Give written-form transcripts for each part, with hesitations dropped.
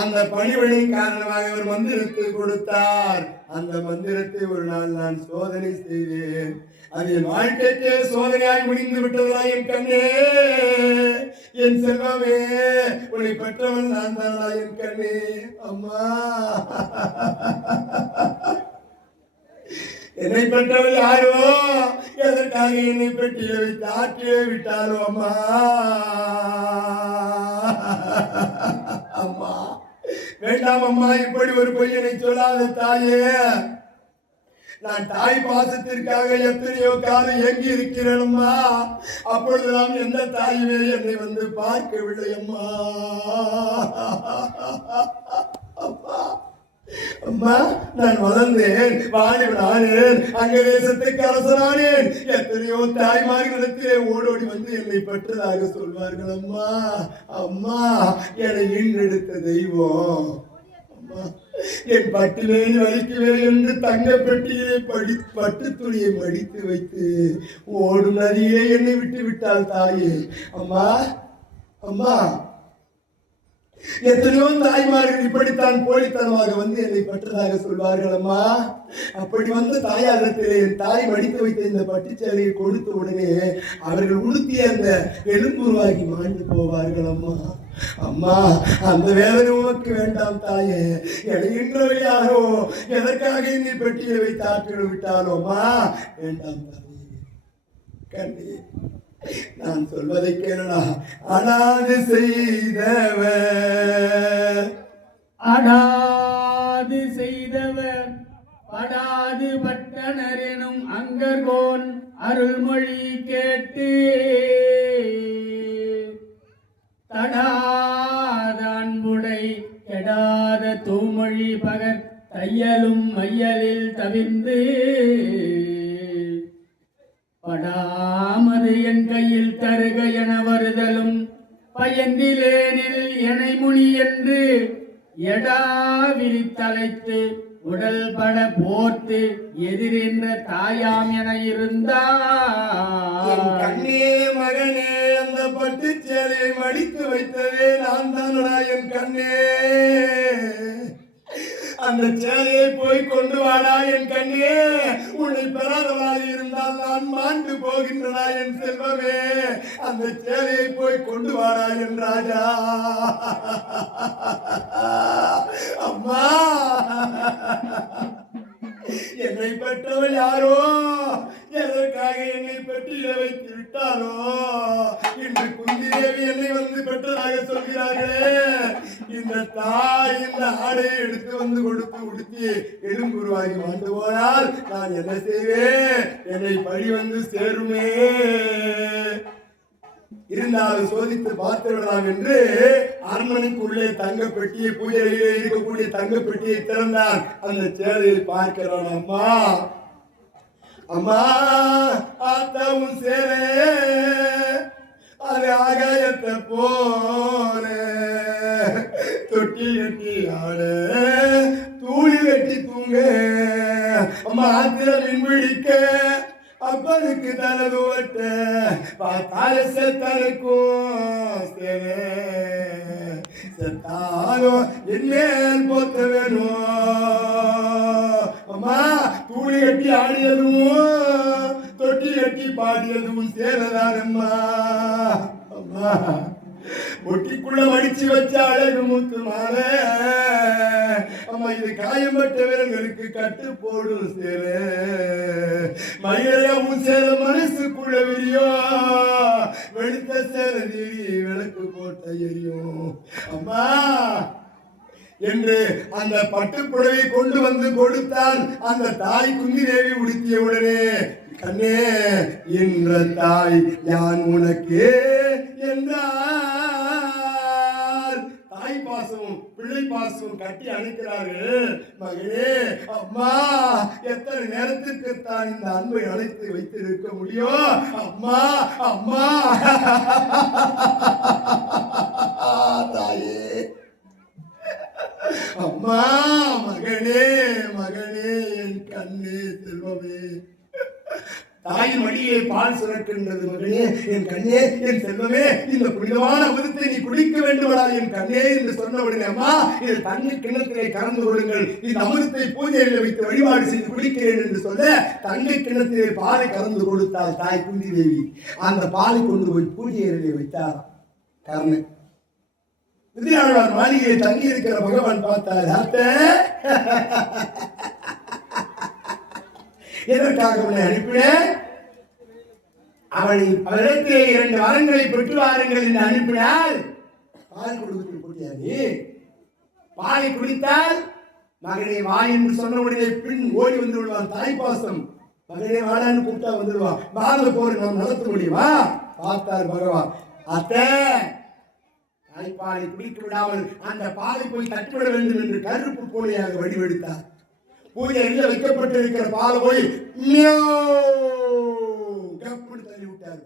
அந்த பணிவிடை காரணமாக அவர் மந்திரத்தை கொடுத்தார். அந்த மந்திரத்தை ஒரு நாள் நான் சோதனை செய்தேன். அது என் வாழ்க்கைக்கே சோதனையாய் முடிந்து விட்டதா என் கண்ணே, என் செல்வமே, உன்னை பெற்றவன் நான் தானா என் கண்ணே. அம்மா, என்னை பெற்றவள் யாரோ, எதற்காக என்னை பெட்டியை வைத்து ஆற்றியே விட்டாரோ அம்மா. அம்மா, வேண்டாம் அம்மா, இப்படி ஒரு பொய்யனை சொல்லாத தாயே. நான் தாய் பாசத்திற்காக எத்தனையோ காலம் எங்கி இருக்கிறேன் அம்மா. அப்பொழுதுதான் எந்த தாயுமே என்னை வந்து பார்க்கவில்லை அம்மா. அம்மா, அம்மா, நான் வளர்ந்தேன், வாலிபனானேன், அங்க தேசத்துக்கு அரசனானேன். எத்தனையோ தாய்மார்களிடத்திலே ஓடோடி வந்து என்னை பெற்றதாக சொல்வார்கள் அம்மா. அம்மா, என்னை ஈன்றெடுத்த தெய்வம் அம்மா. என் பட்டிலே வலிக்குவே என்று தங்க பெட்டியிலே பட்டு துணியை மடித்து வைத்து ஓடும் நதியிலே என்னை விட்டு விட்டாள் தாயே. அம்மா, அம்மா, எத்தனையோ தாய்மார்கள் இப்படித்தான் போலித்தனமாக வந்து என்னை பெற்றதாக சொல்வார்கள் அம்மா. அப்படி வந்து தாயாரத்திலே என் தாய் மடித்து வைத்த இந்த பட்டுச்சேலையை கொடுத்த உடனே அவர்கள் உடுத்திய அந்த எலும்புருவாகி மாண்டு போவார்கள் அம்மா. அம்மா, அந்த வேதனை உனக்கு வேண்டாம் தாயே. எடையின்றவை யாரோ, எதற்காக என்னை பெட்டியை வைத்து ஆற்றிட விட்டாரோ அம்மா. வேண்டாம் தாயே, கண்ணே, நான் சொல்வதை கேளடா. அனாது செய்தவர், அடாது செய்தவர் படாது பட்டனர் எனும் அங்கர்கோன் அருள்மொழி கேட்டு தடாத அன்புடை கெடாத தூமொழி பகர் தையலும் மையலில் தவிர்ந்து படாமது என் கையில் தருக என வருதலும் பயந்திலேனில் எனை முனி என்று எடா விரித்தலைத்து உடல் பட போர்த்து எதிரென்ற தாயாம் என இருந்தார். கண்ணே மகனே, அந்த பட்டு சேலையை மடித்து வைத்ததே நான் தானடா என் கண்ணே. அந்த சேலையை போய் கொண்டு வாடா என் கண்ணே. உன்னை பெறாதவளாக இருந்தால் நான் மாண்டு போகின்றனா என் செல்வமே. அந்த சேலையை போய் கொண்டு வாடா என் ராஜா. அம்மா, என்னை பெற்றவள் யாரோ, எதற்காக என்னை பெட்டியில வைத்து விட்டாரோ. இன்று குந்தி தேவி என்னை வந்து பெற்றதாக சொல்கிறார்களே. இந்த தாய் இந்த ஆடையை எடுத்து வந்து கொடுத்து உடுத்தி எலும்புருவாகி மாண்டு போனால் நான் என்ன செய்வேன்? என்னை பழி வந்து சேருமே. இருந்தாலும் சோதித்து பார்த்து விடலாம் என்று அரண்மனைக்குள்ளே தங்க பெட்டியை, பூஜையிலே இருக்கக்கூடிய தங்க பெட்டியை திறந்தான். அந்த சேலையை பார்க்கிறான். அம்மா, அம்மா, ஆத்தாவும் சேரே அது ஆகாயத்தை போன தொட்டி கட்டி ஆட தூளி வெட்டி தூங்க. அம்மா, ஆத்திரம் மின்பிடிக்க அப்பனுக்கு தனது ஓட்ட பார்த்தால செத்தனுக்கும் செத்தாலும் என்னேல் போத்த வேணும். அம்மா, தூளி கட்டி ஆடியதும் தொட்டி கட்டி பாடியதும் சேரதான் அம்மா. அம்மா, ஒட்டிக்குள்ள மடிச்சு வச்ச அழகு முத்து மாலை. அம்மா, இது காயம்பட்ட விரல்களுக்கு கட்டு போடும் சேர. மயிலையும் சேர மனசுக்குள்ள விரியும், வெளுத்த சேர திரி விளக்கு போட்ட எரியும். அம்மா என்று அந்த பட்டுப்புடவை கொண்டு வந்து கொடுத்தான். அந்த தாய் குந்தி தேவி உடுத்திய உடனே, கண்ணே, என்ற தாய் யான் உனக்கு என்றார். தாய் பாசம் பிள்ளை பாசம் கட்டி அணைக்கிறாரு. மகளே, அம்மா, எத்தனை நேரத்திற்கு தான் இந்த அன்பை அழைத்து வைத்திருக்க முடியும்? அம்மா, அம்மா, தாயே, அம்மா, மகனே, மகனே, என் கண்ணே, செல்வமே. தாயின் மடியிலே பால் சுரக்கின்றது. மகனே, என் கண்ணே, என் செல்வமே, இந்த புனிதமான அமிர்தத்தை நீ குடிக்க வேண்டுமடா என் கண்ணே என்று சொன்ன உடனே, அம்மா இது தண்ணி கிணத்திலே கலந்து கொள்ளுங்கள், இந்த அமிர்தத்தை பூஜையில் வைத்து வழிபாடு செய்து குடிக்கிறேன் என்று சொல்ல தங்கை கிணத்திலே பாலை கலந்து கொடுத்தாள் தாய் குந்தி தேவி. அந்த பாலை கொண்டு போய் பூஜை அறையிலே வைத்தார் கர்ணன். விதியாழ்வார் மாளிகையை தங்கி இருக்கிற பகவான் பார்த்தார். எதற்காக அவனை அனுப்பினேன்? அவரிடத்திலே 2 வரங்களை பெற்று வாருங்கள் என்று அனுப்பினால் பால் கொடுத்து போட்டியாரு. பாலை குடித்தால் மகனே வா என்று சொன்ன உடனே பின் ஓடி வந்து விடுவான். தாய்ப்பாசம். மகனே வாடான்னு கூப்பிட்டா வந்துடுவான். பாரத போர் நாம் நடத்த முடியுமா? பார்த்தார் பகவான். அத்தை தாய்ப்பாலை குடிக்க விடாமல் அந்த பாலை போய் தட்டுவிட வேண்டும் என்று கருப்பு பூனையாக வடிவெடுத்தார். பூஜையில் வைக்கப்பட்டிருக்கிற பாலை போய் தள்ளி விட்டார்.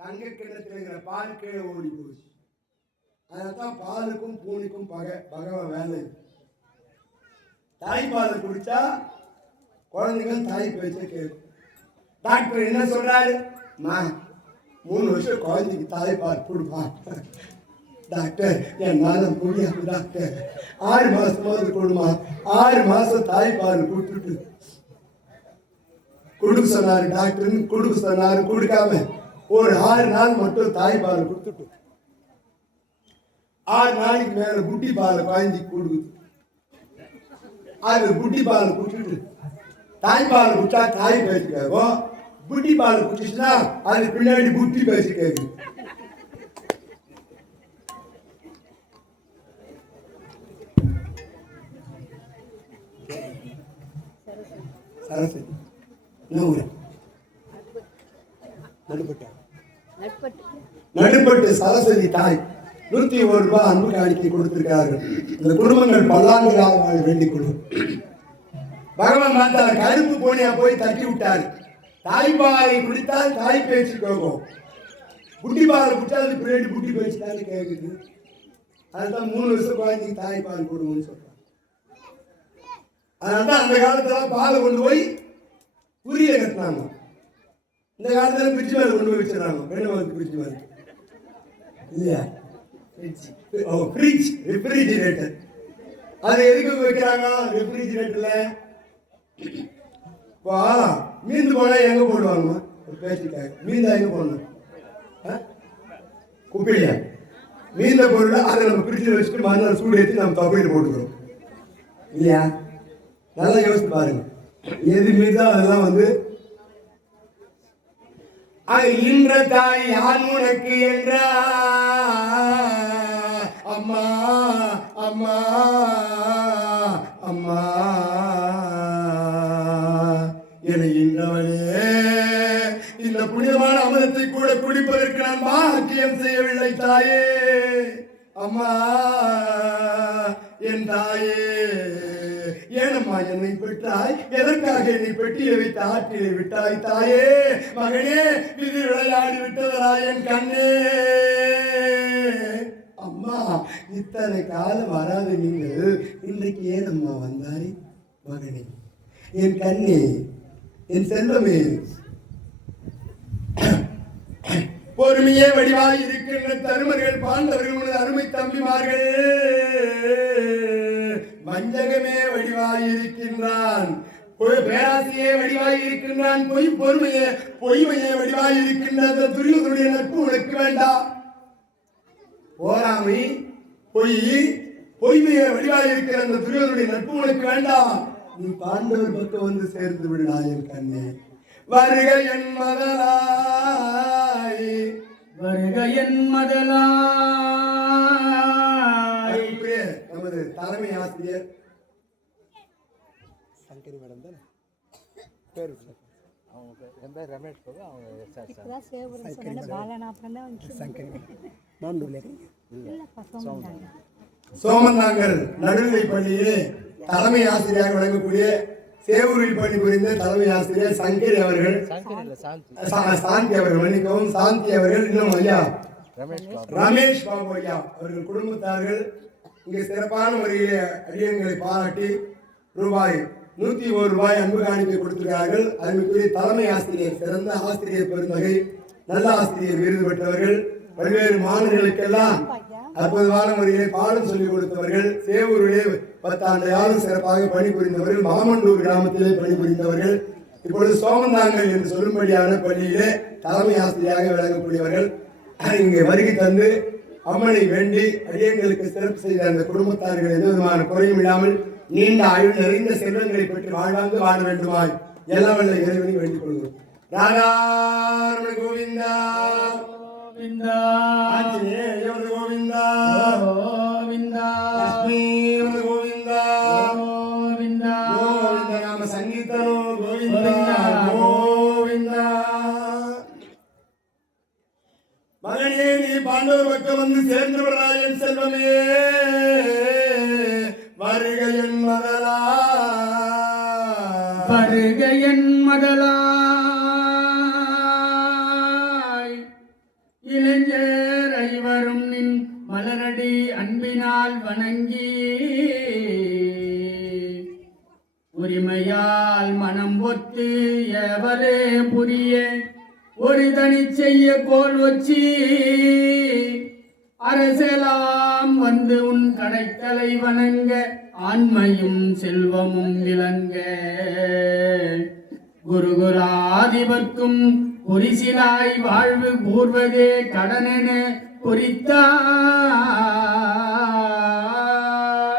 தங்க கிணத்துல இருக்கிற பால் கீழே ஓடி போச்சு. அதான் பாலுக்கும் பூனைக்கும் பகவான் வேலை. தாய்ப்பாலை குடிச்சா குழந்தைகள் தாய் பேச்ச கேட்கும். டாக்டர் என்ன சொல்றாரு? 3 வருஷம் குழந்தைக்கு தாய்ப்பால் கொடுப்பான். டாக்டர் என்னால முடியாது டாக்டர், 6 மாசமாவது கொடுமா. 6 மாசம் தாய்ப்பால் கொடுத்துட்டு கொடுக்க சொன்னாரு டாக்டர். கொடுக்க சொன்னாரு, கொடுக்காம ஒரு 6 நாள் மட்டும் தாய்ப்பால் கொடுத்துட்டு 6 நாளைக்கு மேல புட்டி பால் குழந்தைக்கு கொடுக்குது. அது புட்டி பால் குடிச்சுட்டு தாய்ப்பால் குடிச்சா தாய் பேச்சு கேட்கும். புட்டி பால் குடிச்சுன்னா அது பின்னாடி புட்டி பேச்சு கேட்குது. சரஸ்வதி நடுப்பட்டு சரஸ்வதி தாய் 101 ரூபாய் அன்பு காணிக்கை கொடுத்திருக்கார்கள். இந்த குடும்பங்கள் பல்லாண்டுகளாக வாழ வேண்டிக் கொள்ளும். பகவான் மாத்தார் கருப்பு பூனையா போய் தட்டி விட்டார். தாய்ப்பாலை குடித்தால் தாய் பேச்சு கேட்கும். புட்டி பால் குடித்தால் அது பின்னாடி புட்டி பேச்சு தானே கேட்குது. அதுதான் 3 வருஷம் குழந்தைக்கு தாய்ப்பால் கொடுங்கன்னு சொல்றாங்க. அதனால்தான் அந்த காலத்துல பாலை கொண்டு போய் குறியில கட்டினாங்க. இந்த காலத்துல பிரிட்ஜ் மேல கொண்டு போய் வச்சிடறாங்க. பெண்ணு பிரிட்ஜ் மேல இல்லையா? Fridge, refrigerator. அது எதுக்கு வைக்கிறாங்க? ரெஃப்ரிஜிரேட்டர்ல மீந்து போனா எங்க போடுவாங்க? பேச்சுக்காக மீந்தா எங்க போடணும்? குப்பையா? மீந்த பொருள் அதை நம்ம பிரிட்ஜில் வச்சுட்டு மறுநாள் சூடு ஏற்றி நம்ம தொகையில் போட்டுக்கிறோம் இல்லையா? நல்லா யோசிச்சு பாருங்க. எது மீதா அதெல்லாம் வந்து இன்ற தாய் யான் உனக்கு என்ற அம்மா அம்மா அம்மா என இன்றவளே, இந்த புனிதமான அமிர்தத்தை கூட குடிப்பதற்கு நான் பாக்கியம் செய்யவில்லை தாயே. அம்மா என் தாயே, ஏனம்மா என்னை பெற்றாய்? எதற்காக என்னை பெட்டியை வைத்து ஆற்றிலே விட்டாய் தாயே? மகனே, விதி விளையாடி விட்டதா என் கண்ணே? அம்மா, இத்தனை காலம் வராத நீங்கள் இன்றைக்கு ஏனம்மா வந்தாய்? மகனே, என் கண்ணே, என் செல்வமே, பொறுமையே வடிவாய் இருக்கின்ற தருமர்கள் பாண்டவர்கள் உனது அருமை தம்பிமார்கள். வஞ்சகமே வடிவாய் இருக்கின்றான், பேராசையே வடிவாய் இருக்கின்றான், பொய்மையே வடிவாய் இருக்கின்ற துரியோதனுடைய நட்பு உனக்கு வேண்டாம். போராமை பொய்மையை வடிவாய் இருக்கிற அந்த துரியோதனுடைய நட்பு உனக்கு வேண்டாம். நீ பாண்டவர் பக்கம் வந்து சேர்ந்து விடா என் கண்ணே. வருக என் மதலாய், வருக என் மதலாய். நமது தலைமை ஆசிரியர் சங்கரி மேடம் தான் பேரு. ரமேஷ் சோமநாங்கர் நடுநிலை பள்ளியிலே தலைமை ஆசிரியராக வழங்கக்கூடிய சேவூரில் பணிபுரிந்த தலைமை ஆசிரியர் சங்கரி அவர்கள், சாந்தி அவர்கள், மன்னிக்கவும் சாந்தி அவர்கள், இன்னும் ஐயா ரமேஷ் பாபு ஐயா அவர்கள் குடும்பத்தார்கள் இங்கே சிறப்பான முறையிலே அடியங்களை பாராட்டி ரூபாய் 101 ரூபாய் அன்பு காணிக்கை கொடுத்திருக்கிறார்கள். அதற்குரிய தலைமை ஆசிரியர், சிறந்த ஆசிரியர் பெருந்தகை, நல்ல ஆசிரியர் விருது பெற்றவர்கள், பல்வேறு மாணவர்களுக்கெல்லாம் அற்புதமான முறையிலே பாடம் சொல்லிக் கொடுத்தவர்கள், சேவூரிலே 10 ஆண்டு காலம் சிறப்பாக பணிபுரிந்தவர்கள், மாமண்டூர் கிராமத்திலே பணிபுரிந்தவர்கள், இப்பொழுது சோமந்தாங்கல் என்று சொல்லும்படியான பள்ளியிலே தலைமை ஆசிரியராக விளங்கக்கூடியவர்கள் இங்கே வருகை தந்து அம்மனை வேண்டி அடியங்களுக்கு சிறப்பு செய்த அந்த குடும்பத்தார்கள் எந்த விதமான குறையும் இல்லாமல் நீண்ட ஆயுள் நிறைந்த செல்வங்களை பெற்று வாழ்வாங்க வாழ வேண்டுமாய் எல்லாம் வல்ல இறைவனை வேண்டிக் கொள்கிறோம். ராதாரமண கோவிந்தா கோவிந்தா ஆஞ்சநேய கோவிந்தா கோவிந்தா லட்சுமி கோவிந்தா கோவிந்தா கோவிந்த நாம சங்கீர்த்தனோ கோவிந்தா கோவிந்தா. மகனே, நீ பாண்டவர் பக்கம் வந்து சேர்ந்து விடுறாய் என் செல்வமே, வருக என் மகளா வருக என் மதலாய் இளைஞர் ஐவரும் நின் மலரடி அன்பினால் வணங்கி உரிமையால் மனம் ஒத்து எவரே புரிய ஒரு தனி செய்ய கோல் வச்சி அரசெல்லாம் வந்து உன் கடைத்தலை வணங்க ஆண்மையும் செல்வமும் விளங்க குருகுலாதிபர்க்கும் குறிசிலாய் வாழ்வு கூர்வதே கடனென குறித்தாய்.